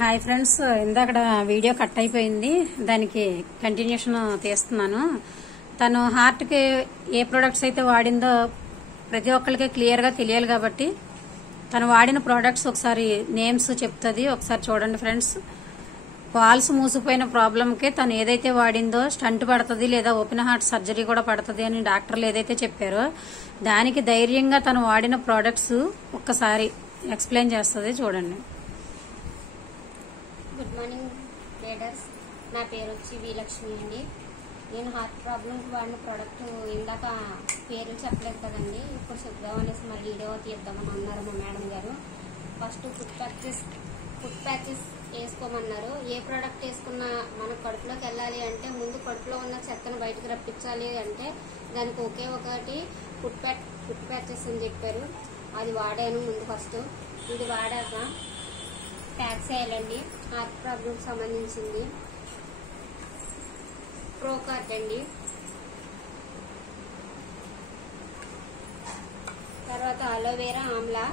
Hi friends, ఇందాక video cut అయిపోయింది. దానికి కంటిన్యూషన్ తీస్తున్నాను. తను హార్ట్కి ఏ ప్రొడక్ట్స్ అయితే వాడిందో ప్రతి ఒక్కరికి క్లియర్గా తెలియాలి కాబట్టి తను వాడిన ప్రొడక్ట్స్ ఒకసారి నేమ్స్ చెప్తుంది. ఒకసారి చూడండి ఫ్రెండ్స్. వాల్స్ మూసిపోయిన ప్రాబ్లంకి తను ఏదైతే వాడిందో స్టంట్ పడుతుంది లేదా ఓపెన్ హార్ట్ సర్జరీ కూడా పడుతుంది అని డాక్టర్లు ఏదైతే చెప్పారో దానికి ధైర్యంగా తను వాడిన ప్రొడక్ట్స్ ఒక్కసారి ఎక్స్ప్లెయిన్ చేస్తుంది. చూడండి. Good morning traders. నా పేరు వచ్చి వీలక్ష్మి అండి. నేను హార్ట్ ప్రాబ్లంకి వాడిన ప్రోడక్ట్ ఇందాక పేర్లు చెప్పలేదు కదండి, ఇప్పుడు చెప్దామనేసి మళ్ళీ వీడియో తీద్దామని అన్నారు మా మేడం గారు. ఫస్ట్ ఫుడ్ ప్యాచెస్ వేసుకోమన్నారు. ఏ ప్రోడక్ట్ వేసుకున్నా మన కడుపులోకి వెళ్ళాలి అంటే ముందు కడుపులో ఉన్న చెత్తను బయటకు రప్పించాలి అంటే దానికి ఒకే ఒకటి ఫుడ్ ప్యాచెస్ అని చెప్పారు. అది వాడాను ముందు. ఫస్ట్ ఇది వాడాక ప్యాక్ చేయాలండి. హార్ట్ ప్రాబ్లంకి సంబంధించింది ప్రోకార్డ్ అండి. తర్వాత అలోవేరా, ఆమ్లా,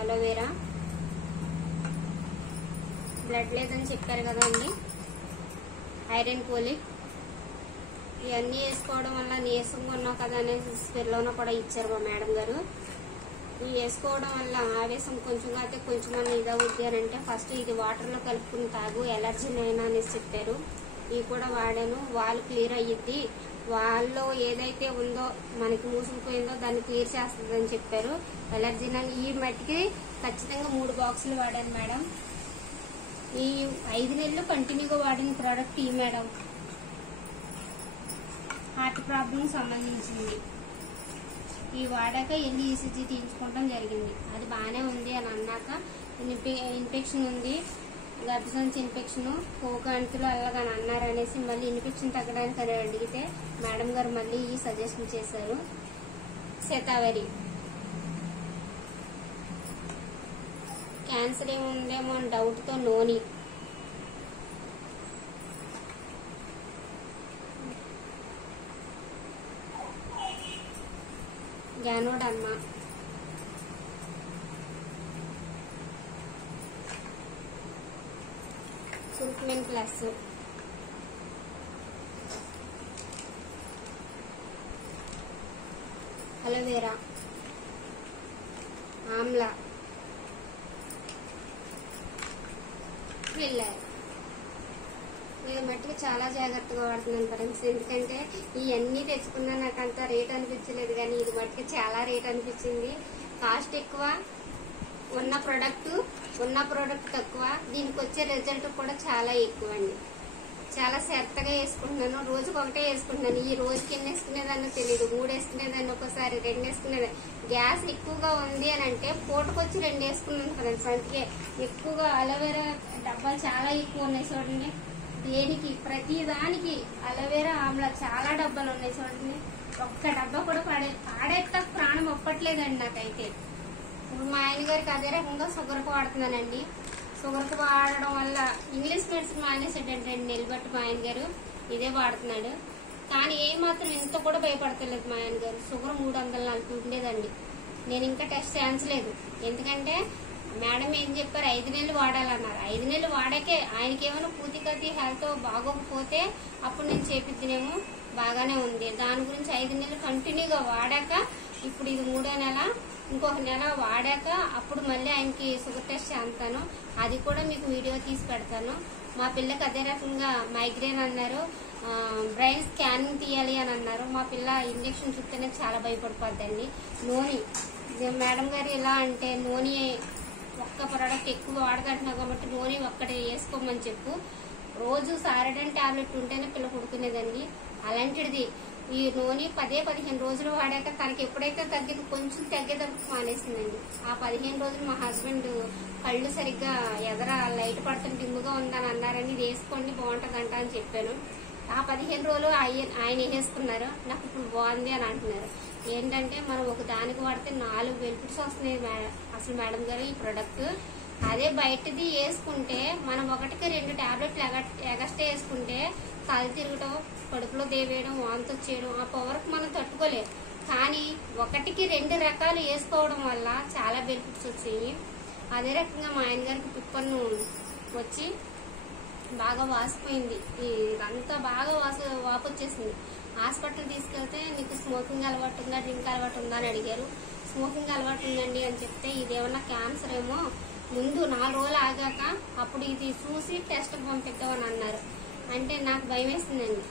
అలోవేరా. బ్లడ్ లేదని చెప్పారు కదా అండి, ఐరన్ పోలిక్. ఇవన్నీ వేసుకోవడం వల్ల నీరసంగా ఉన్నావు కదా అనేసి స్పెల్లోనూ కూడా ఇచ్చారు మా మేడం గారు. ఇవి వేసుకోవడం వల్ల ఆవేశం కొంచెం అయితే కొంచెం ఇది అవుద్ది అని అంటే ఫస్ట్ ఇది వాటర్లో కలుపుకుని తాగు, ఎలర్జీ అయినా అనేసి చెప్పారు. ఇవి కూడా వాడాను. వాల్ క్లియర్ అయ్యిద్ది, వాళ్ళలో ఏదైతే ఉందో మనకి మూసుకుపోయిందో దాన్ని క్లియర్ చేస్తుంది అని చెప్పారు. ఎలర్జీ ఈ మట్టికి ఖచ్చితంగా 3 బాక్సులు వాడాను మేడం. ఈ 5 నెలలు కంటిన్యూగా వాడిన ప్రోడక్ట్ ఈ మేడం. హార్ట్ ప్రాబ్లం సంబంధించింది. ఈ వాడాక ఎన్ని ఈసీజీ తీయించుకోవడం జరిగింది. అది బాగానే ఉంది అని అన్నాక ఇన్ఫెక్షన్ ఉంది, గర్భసంచి ఇన్ఫెక్షన్, కోకంతులు అలాగని అన్నారు అనేసి మళ్ళీ ఇన్ఫెక్షన్ తగ్గడానికి అని అడిగితే మేడం గారు మళ్ళీ ఈ సజెషన్ చేశారు. శతావరి క్యాన్సర్ ఏముందేమో అని డౌట్తో నోని, గ్యానోడర్మా, సుల్ఫిన్ ప్లస్, అలోవేరా, ఆమ్లా, వెళ్ళారు. నేను మట్టికి చాలా జాగ్రత్తగా వాడుతున్నాను ఫ్రెండ్స్. ఎందుకంటే ఇవన్నీ తెచ్చుకున్నా నాకు అంత రేట్ అనిపించలేదు, కానీ ఇది మట్టికి చాలా రేట్ అనిపించింది. కాస్ట్ ఎక్కువ, ఉన్న ప్రోడక్ట్ తక్కువ, దీనికి వచ్చే రిజల్ట్ కూడా చాలా ఎక్కువ అండి. చాలా శ్రద్ధగా వేసుకుంటున్నాను. రోజుకి ఒకటే వేసుకుంటున్నాను. ఈ రోజుకి ఎన్ని వేసుకునేదాన్నో తెలియదు. 3 వేసుకునేదాన్ని, ఒకసారి 2 వేసుకునేదాన్ని. గ్యాస్ ఎక్కువగా ఉంది అని అంటే పూటకొచ్చి 2 వేసుకున్నాను ఫ్రెండ్స్. అందుకే ఎక్కువగా అలోవేరా డబ్బాలు చాలా ఎక్కువ ఉన్నాయి చూడండి. దేనికి ప్రతి దానికి అలోవేరా, ఆమ్లా చాలా డబ్బాలు ఉన్నాయి చూడండి. ఒక్క డబ్బా కూడా పాడేట ప్రాణం ఒప్పట్లేదండి నాకైతే. ఇప్పుడు మా ఆయన గారికి అదే రకంగా షుగర్కి వాడుతున్నానండి. షుగర్కి వాడడం వల్ల ఇంగ్లీష్ మెడిసిన్ మానేసాడంటే 2 నెలలు బట్టి మా ఆయన గారు ఇదే వాడుతున్నాడు. కానీ ఏమాత్రం ఇంత కూడా భయపడతలేదు మా ఆయన గారు. షుగర్ 340 ఉండేదండి. నేను ఇంకా టెస్ట్ చేయించలేదు. ఎందుకంటే మేడం ఏం చెప్పారు, 5 నెలలు వాడాలన్నారు. 5 నెలలు వాడాకే ఆయనకేమైనా పూతికతి హెల్త్ బాగోకపోతే అప్పుడు నేను చేపిద్దినేమో. బాగానే ఉంది. దాని గురించి 5 నెలలు కంటిన్యూగా వాడాక ఇప్పుడు ఇది 3వ నెల. ఇంకొక నెల వాడాక అప్పుడు మళ్ళీ ఆయనకి షుగర్ టెస్ట్ చేస్తాను. అది కూడా మీకు వీడియో తీసి పెడతాను. మా పిల్లకి అదే రకంగా మైగ్రేన్ అన్నారు, బ్రెయిన్ స్కానింగ్ తీయాలి అని అన్నారు. మా పిల్ల ఇంజక్షన్ చుట్టూనే చాలా భయపడిపోద్దండి. నూనె మేడం గారు ఎలా అంటే నూనె ఒక్క ప్రోడక్ట్ ఎక్కువ వాడదంటున్నావు కాబట్టి నూనె ఒక్కటే వేసుకోమని చెప్పు. రోజు సారడన్ టాబ్లెట్ ఉంటేనే పిల్ల పుడుకునేదండి. అలాంటిది ఈ నూనె 10-15 రోజులు వాడాక తనకి ఎప్పుడైతే తగ్గింది కొంచెం తగ్గేటప్పుడు మానేసిందండి. ఆ 15 రోజులు మా హస్బెండ్ కళ్ళు సరిగ్గా ఎదర లైట్ పడుతుంది దిమ్ముగా ఉందని అన్నారని ఇది వేసుకోండి బాగుంటుందంట అని చెప్పాను. ఆ 15 రోజులు ఆయన వేసుకున్నారు. నాకు ఇప్పుడు బాగుంది అని అంటున్నారు. ఏంటంటే మనం ఒక దానికి వాడితే 4 బెనిఫిట్స్ వస్తున్నాయి అసలు మేడం గారు ఈ ప్రొడక్ట్. అదే బయటది వేసుకుంటే మనం 1-2 టాబ్లెట్లు ఎగస్ట్రా వేసుకుంటే తల తిరగటం, కడుపులో దేవేయడం, వాంతి వచ్చేయడం, ఆ పవర్కి మనం తట్టుకోలేము. కానీ ఒకటికి 2 రకాలు వేసుకోవడం వల్ల చాలా బెనిఫిట్స్ వచ్చాయి. అదే రకంగా మా ఆయన గారికి పిప్పన్ను వచ్చి బాగా వాసిపోయింది, ఇదంతా బాగా వాపు వచ్చేసింది. హాస్పిటల్ తీసుకెళ్తే నీకు స్మోకింగ్ అలవాటు ఉందా, డ్రింక్ అలవాటు ఉందా అని అడిగారు. స్మోకింగ్ అలవాటు ఉందండి అని చెప్తే ఇదేమన్నా క్యాన్సర్ ఏమో, ముందు 4 రోజులు ఆగాక అప్పుడు ఇది చూసి టెస్ట్ పంపిద్దామని అన్నారు. అంటే నాకు భయం వేసిందండి.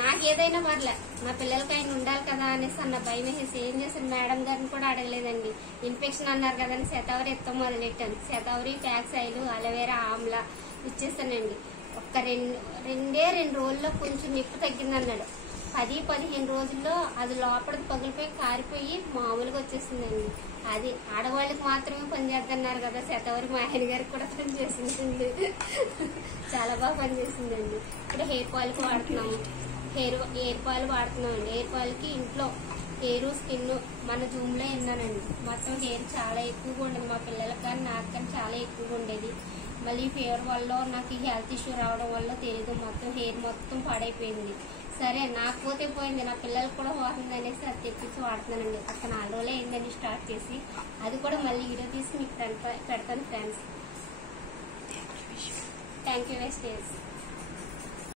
నాకు ఏదైనా పర్లే, నా పిల్లలకి ఆయన ఉండాలి కదా అనేసి అన్న భయం వేసేసి ఏం చేశాను, మేడం గారిని కూడా అడగలేదండి. ఇన్ఫెక్షన్ అన్నారు కదని శతావరి ఎత్తం మొదలెట్టాను. శతావరి, ప్యాక్స్ ఆయిల్, అలోవేరా, ఆమ్లా ఇచ్చేసానండి. ఒక్క 2 రోజుల్లో కొంచెం నొప్పి తగ్గిందన్నాడు. 10-15 రోజుల్లో అది లోపలికి పగిలిపోయి కారిపోయి మామూలుగా వచ్చేసిందండి. అది ఆడవాళ్ళకి మాత్రమే పనిచేద్దన్నారు కదా, శతావరి మా ఆయన గారికి కూడా పనిచేసిందండి. చాలా బాగా పనిచేసిందండి. ఇప్పుడు హెయిర్ పాల్కి వాడుతున్నాము, హెయిర్ పాల్ వాడుతున్నామండి. హెయిర్ పాల్కి ఇంట్లో హెయిర్, స్కిన్ మన జూమ్ లో విన్నానండి. మొత్తం హెయిర్ చాలా ఎక్కువగా ఉండేది, మా పిల్లలకి కానీ నాకు కానీ చాలా ఎక్కువగా ఉండేది. మళ్ళీ ఫీవర్ వల్ల నాకు ఈ హెల్త్ ఇష్యూ రావడం వల్ల తెలియదు, మొత్తం హెయిర్ మొత్తం పాడైపోయింది. సరే నాకు పోతే పోయింది, నా పిల్లలకు కూడా పోతుంది అనేసి అది తెప్పించి వాడుతున్నానండి. ఒక 4 రోజులే అయిందండి స్టార్ట్ చేసి. అది కూడా మళ్ళీ వీడియో తీసి మీకు పెడతాను ఫ్రెండ్స్. Thank you wastage.